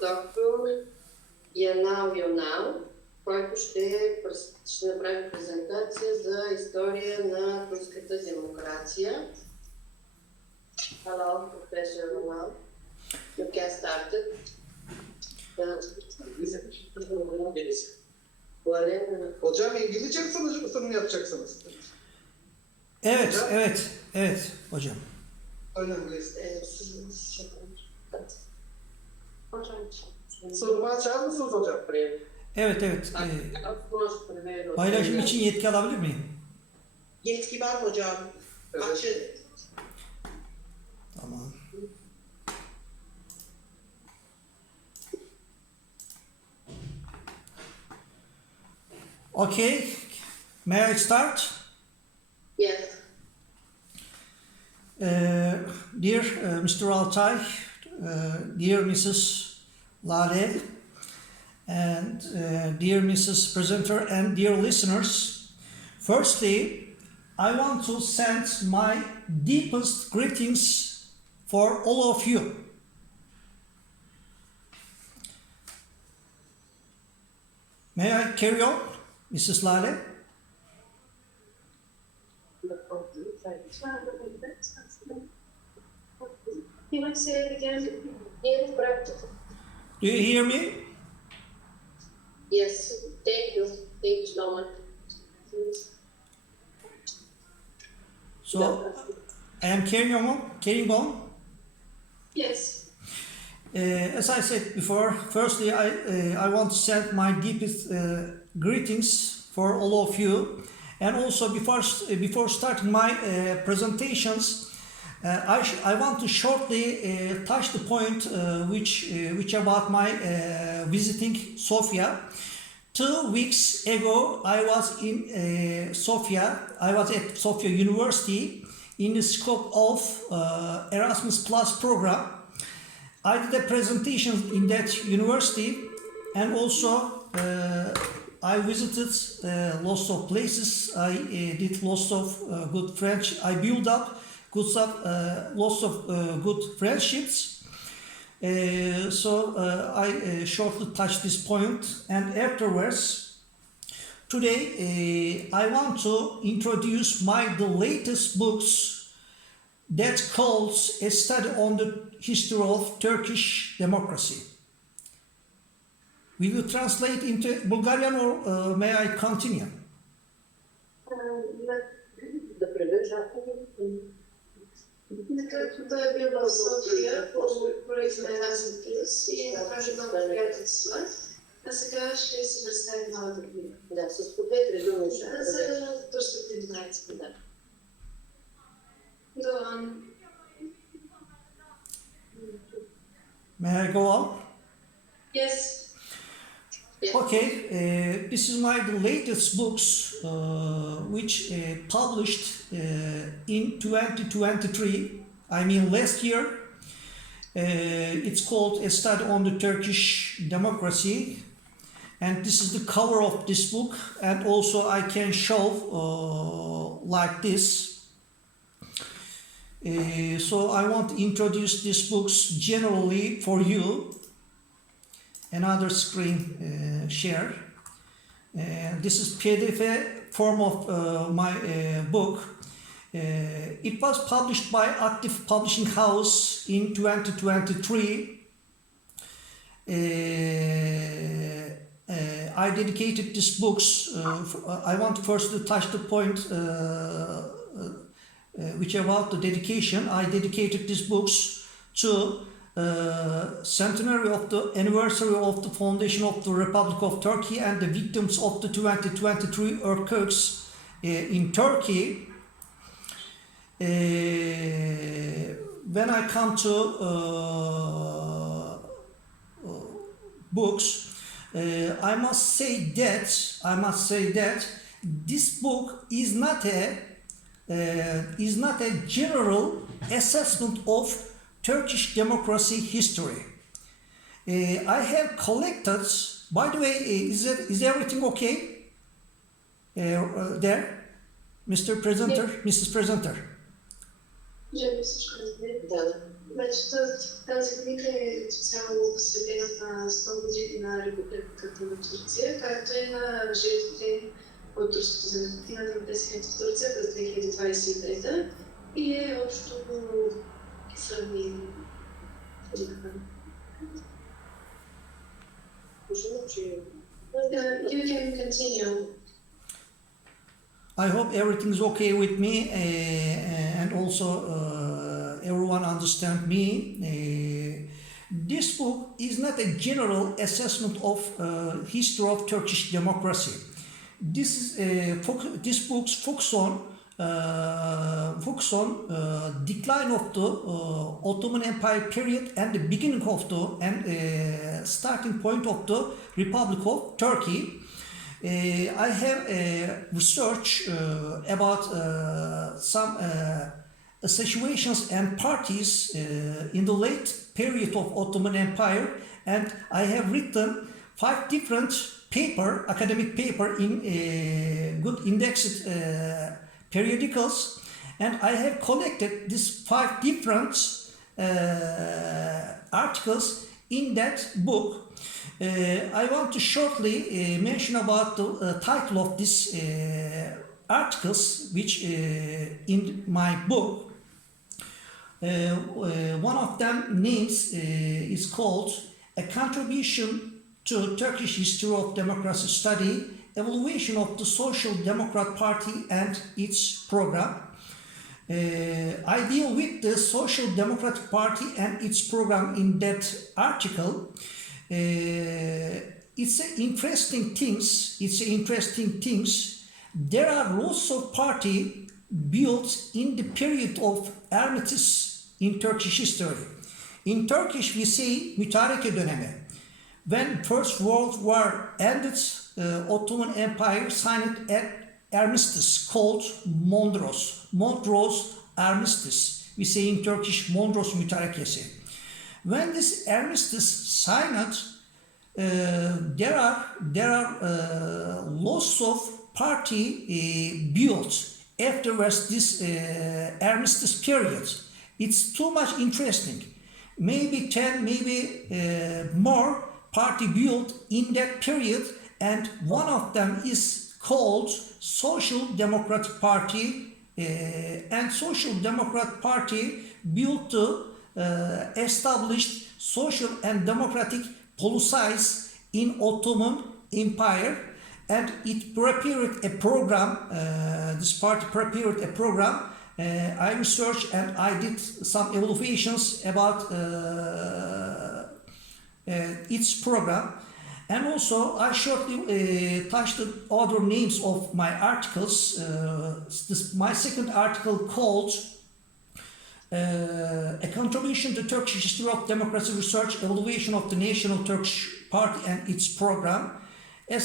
доктор Янал, който ще направи презентация за история на турската демокрация. Hello, Professor Янал. You can start it. Hocam İngilizce mi sunum yapacaksınız? Evet, Hocam? evet hocam. Önemli. Sunumu açar mısınız hocam? Evet. Paylaşım için yetki alabilir miyim? Yetki var hocam. Evet. Açın. Tamam. Okay, may I start? Yes. Dear Mr. Altay, dear Mrs. Lale, and dear Mrs. Presenter and dear listeners, firstly, I want to send my deepest greetings for all of you. May I carry on, Mrs. Lale? Can I say it again? Yes, practice. Do you hear me? Yes, thank you. Thank you so much. So, I am carrying on. Yes. As I said before, firstly, I want to send my deepest greetings for all of you, and also before starting my presentations, I want to shortly touch the point which about my visiting Sofia. 2 weeks ago, I was in Sofia. I was at Sofia University in the scope of Erasmus Plus program. I did a presentation in that university, and also I visited lots of places. I did lots of good French. I built up lots of good friendships. So I shortly touched this point, and afterwards, today I want to introduce the latest books that calls a study on the history of Turkish democracy. Will you translate into Bulgarian, or may I continue? Както е била в София, произведена Erasmus Plus и направи много приятелства. А сега ще си представим новата книга. Да, с по две-три думи. За турската демокрация, да. Go on. May I go on? Yes. Yeah. Okay, this is the latest books which published in 2023. I mean last year. It's called A Study on the Turkish Democracy, and this is the cover of this book. And also I can show like this. So I want to introduce these books generally for you. Another screen share. This is PDF form of my book. It was published by Active Publishing House in 2023. I dedicated these books. I want first to touch the point which about the dedication. I dedicated these books to centenary of the anniversary of the foundation of the Republic of Turkey and the victims of the 2023 earthquakes in Turkey. When I come to books, I must say that this book is not a general assessment of Turkish democracy history. I have collected. By the way, is everything okay there, Mr. Presenter, Mrs. Presenter? Значит, цяло посветената 100 години на Републиката на Турция, както и на жертвите от турското земетресение на земетресението в Турция през 2023 и е общо сравнение. You can continue. I hope everything is okay with me and also everyone understand me. This book is not a general assessment of history of Turkish democracy. This book focus on decline of the Ottoman Empire period and the beginning of the starting point of the Republic of Turkey. I have research about some situations and parties in the late period of Ottoman Empire, and I have written 5 different academic paper in good indexed periodicals, and I have collected these 5 different articles in that book. I want to shortly mention about the title of these articles, which in my book. One of them names is called A Contribution to Turkish History of Democracy Study, Evaluation of the Social Democrat Party and its Program. I deal with the Social Democratic Party and its program in that article. It's interesting things. There are lots of party built in the period of armistice in Turkish history. In Turkish we say mütareke dönemi. When First World War ended, Ottoman Empire signed an armistice called Mondros Armistice. We say in Turkish Mondros mütarekesi. When this armistice signed, there are lots of party built afterwards this armistice period. It's too much interesting. Maybe 10, maybe more party built in that period, and one of them is called Social Democratic Party, and Social Democrat Party built to established social and democratic policies in Ottoman Empire, and it prepared a program. This party prepared a program. I researched and I did some evaluations about its program, and also I shortly touched the other names of my articles. My second article called A Contribution to Turkish History of Democracy Research, Evaluation of the National Turkish Party and its Program. The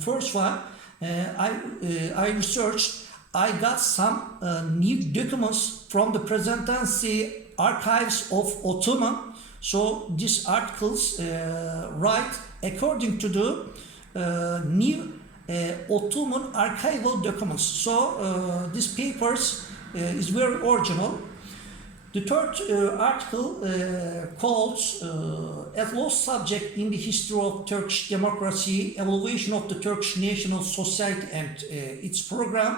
first one, I researched. I got some new documents from the Presidency archives of Ottoman. So these articles write according to the new Ottoman archival documents. So these papers is very original. The third article called As Lost Subject in the History of Turkish Democracy, Evaluation of the Turkish National Society and its Program.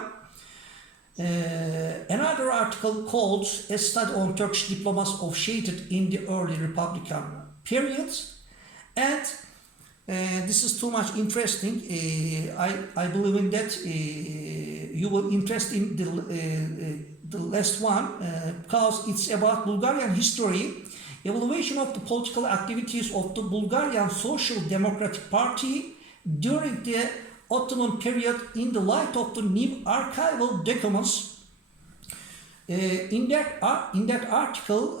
Another article called A Study on Turkish Diplomas Officiated in the Early Republican Period. And this is too much interesting. I believe in that you will interest in the last one because it's about Bulgarian history, evaluation of the political activities of the Bulgarian Social Democratic Party during the Ottoman period in the light of the new archival documents. In that article,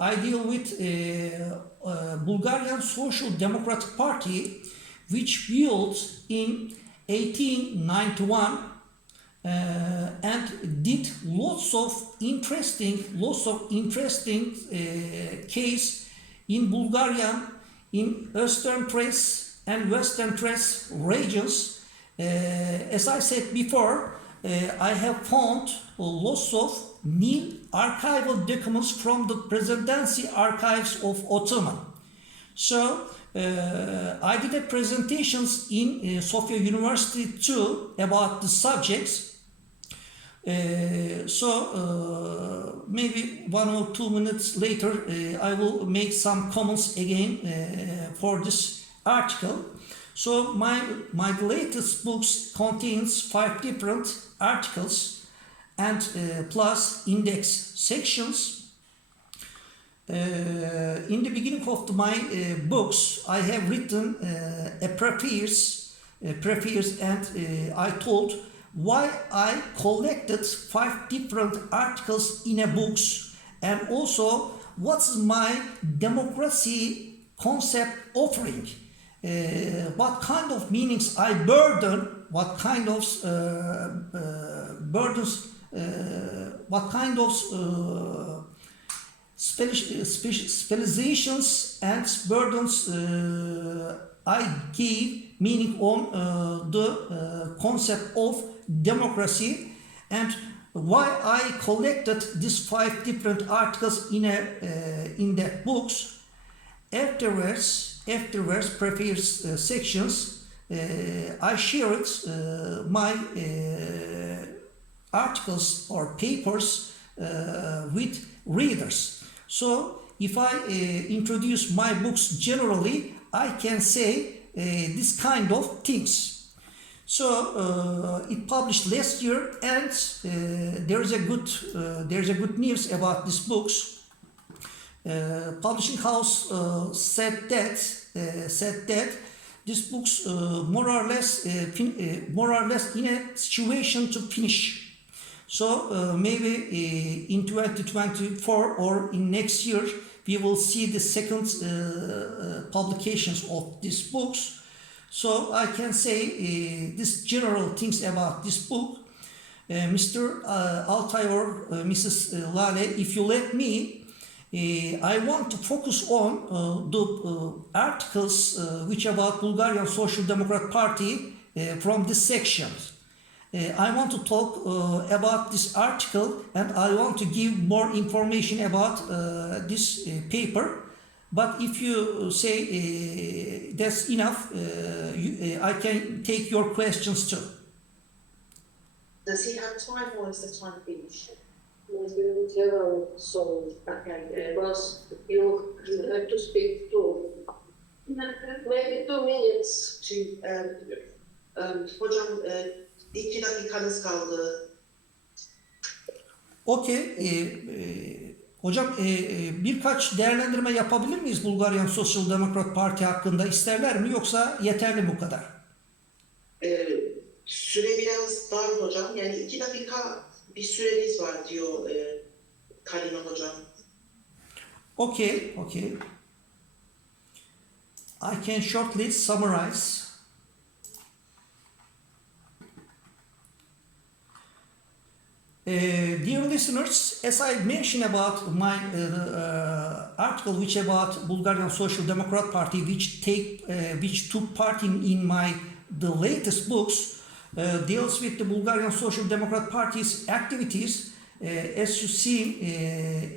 I deal with Bulgarian Social Democratic Party, which built in 1891 and did lots of interesting case in Bulgarian, in Eastern Thrace and Western Thrace regions. As I said before, I have found lots of new archival documents from the Presidency archives of Ottoman. So I did a presentations in Sofia University too about the subjects. Maybe 1 or 2 minutes later I will make some comments again for this article. So my latest books contains 5 different articles and plus index sections. In the beginning of my books, I have written a preface and I told why I collected 5 different articles in a books, and also what's my democracy concept offering, what kind of meanings I burden, what kind of burdens, what kind of specializations and burdens I give meaning on the concept of democracy, and why I collected these 5 different articles in that books. Afterwards, preface sections, I shared my articles or papers with readers. So if I introduce my books generally, I can say this kind of things. So it published last year, and there is a good news about these books. Publishing house said that these books more or less in a situation to finish. So maybe in 2024 or in next year we will see the second publications of these books. So I can say these general things about this book. Mr. Altay or Mrs. Lale, if you let me, I want to focus on the articles which about Bulgarian Social Democrat Party from this section. I want to talk about this article, and I want to give more information about this paper. But if you say that's enough, I can take your questions too. Does he have time, or is the time finished? Because you have to speak too. Maybe 2 minutes. Hocam 2 dakikanız kaldı. Okey. Hocam birkaç değerlendirme yapabilir miyiz Bulgarian Social Democrat Parti hakkında, isterler mi, yoksa yeterli mi bu kadar? Süre biraz dar hocam. Yani 2 dakika bir süreniz var diyor Kalina hocam. Okay. I can shortly summarize. Dear listeners, as I mentioned about my article which about Bulgarian Social Democrat Party, which took part in the latest books, deals with the Bulgarian Social Democrat Party's activities. As you see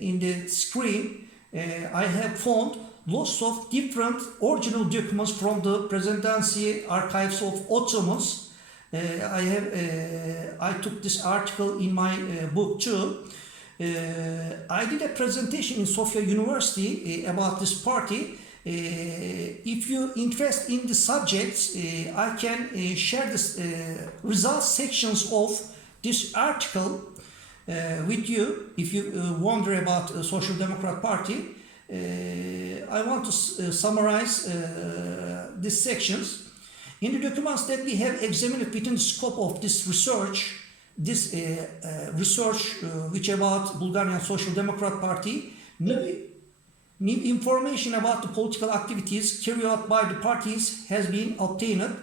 in the screen, I have found lots of different original documents from the Presidency archives of Ottomans. I took this article in my book too. I did a presentation in Sofia University about this party. If you interest in the subjects, I can share this results sections of this article with you. If you wonder about the Social Democrat Party, I want to summarize these sections. In the documents that we have examined within the scope of this research, which about Bulgarian Social Democrat Party, new information about the political activities carried out by the parties has been obtained.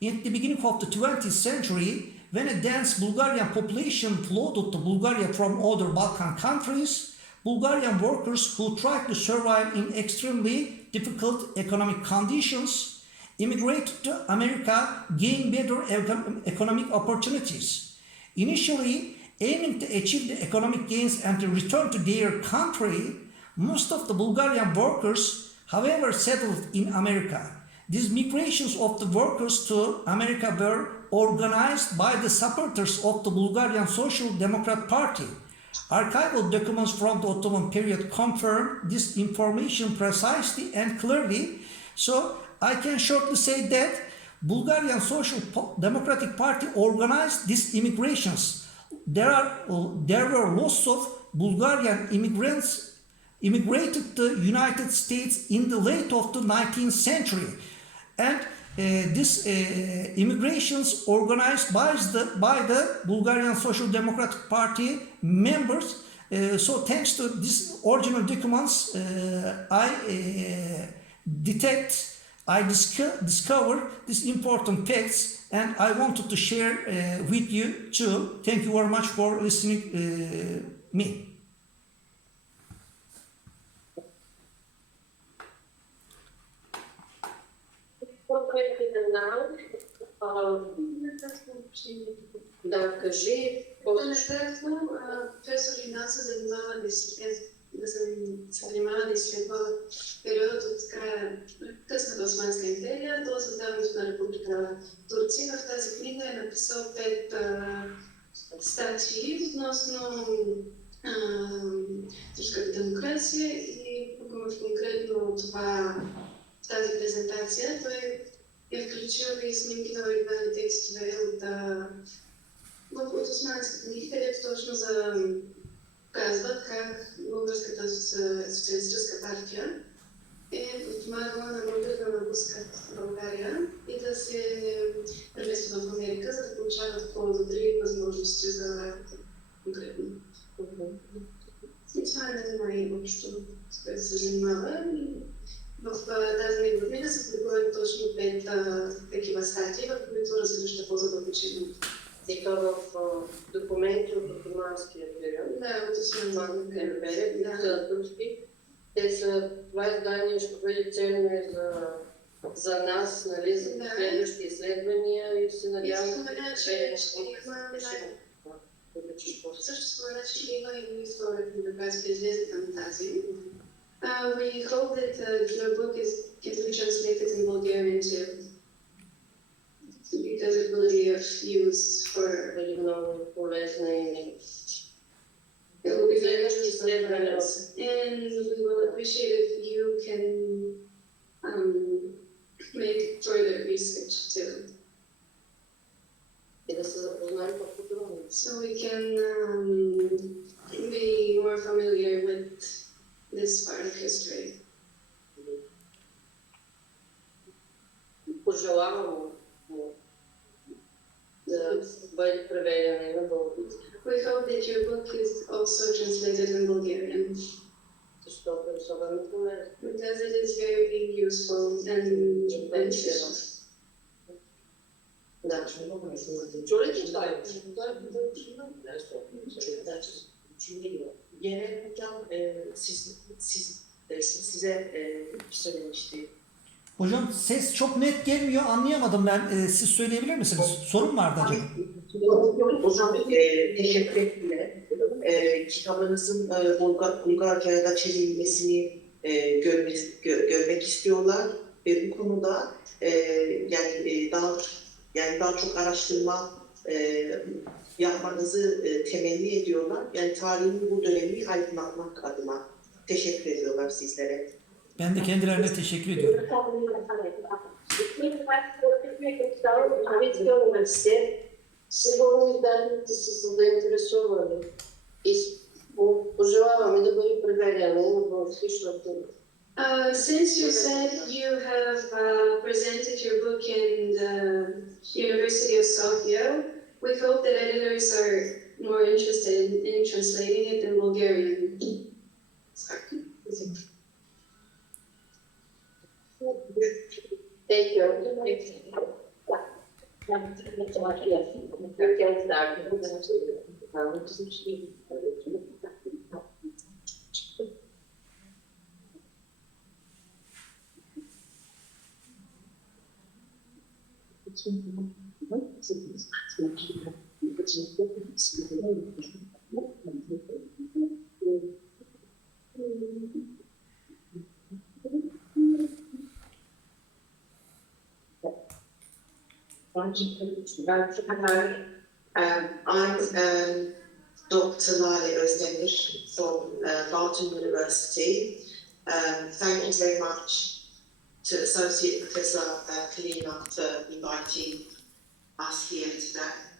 In the beginning of the 20th century, when a dense Bulgarian population flooded to Bulgaria from other Balkan countries, Bulgarian workers who tried to survive in extremely difficult economic conditions immigrated to America, gained better economic opportunities. Initially, aiming to achieve the economic gains and to return to their country, most of the Bulgarian workers, however, settled in America. These migrations of the workers to America were organized by the supporters of the Bulgarian Social Democrat Party. Archival documents from the Ottoman period confirm this information precisely and clearly, so I can shortly say that Bulgarian Social Democratic Party organized these immigrations. There were lots of Bulgarian immigrants immigrated to the United States in the late of the 19th century, and these immigrations organized by the Bulgarian Social Democratic Party members. So thanks to these original documents, I discovered these important facts, and I wanted to share with you too. Thank you very much for listening me. Да, кажи. Накрасно, професор Игнат се занимава да изследва периодът от края късната Османска империя до създаването на Република Турция. В тази книга е написал 5 статии относно турската демокрация и конкретно в тази презентация той е включил и снимки на оригинални текстове от османската книги, където точно казват как Българската социалистическа партия е подпомагала на българите да напускат България и да се преместват в Америка, за да получават по-добри възможности за работа конкретно. И това е най-общо, с което се занимава. В тази негова книга се публикуват точно 5 такива статии, в които разгръща по-задълбочено. И то в документи от отоманския период. Да, от османския период, да. Са турски. Това издание ще бъде ценно и за нас, нали, за следващи изследвания и се надявам да ще също спомена, че ще има и история, която ще излезе към тази. We hope that your book can be translated in Bulgarian too, because it will be of use for полезна и it will be very useful for us. And we will appreciate if you can make further research too. И да се запознаем по-подробно. So we can be more familiar with this part of history. Пожелавам му да бъде преведена и на български. We hope that your book is also translated in Bulgarian, Защото е особено полезно. because it is very useful and beneficial. Да. Чули ли това? Genel hocam size söylemişti. Hocam ses çok net gelmiyor, anlayamadım ben. Siz söyleyebilir misiniz? Sorun vardı acaba? Hocam teşekkür ettiler. Kitabınızın Bulgarca'ya çevrilmesini görmek istiyorlar ve bu konuda daha çok araştırma yapmanızı temenni ediyorlar. Yani tarihin bu dönemi aydınlatmak adına teşekkür ediyorlar sizlere. Ben de kendilerine teşekkür ediyorum. Сигурно издателите са заинтересовани и пожелаваме да бъде преведено на български, защото Since you said you have presented your book in the University of Sofia, we hope that editors are more interested in translating it in Bulgarian. Thank you. You can start. I'm Dr. Lale Özdemir from Barton University. Thank you very much to Associate Professor Kalina for inviting us here today.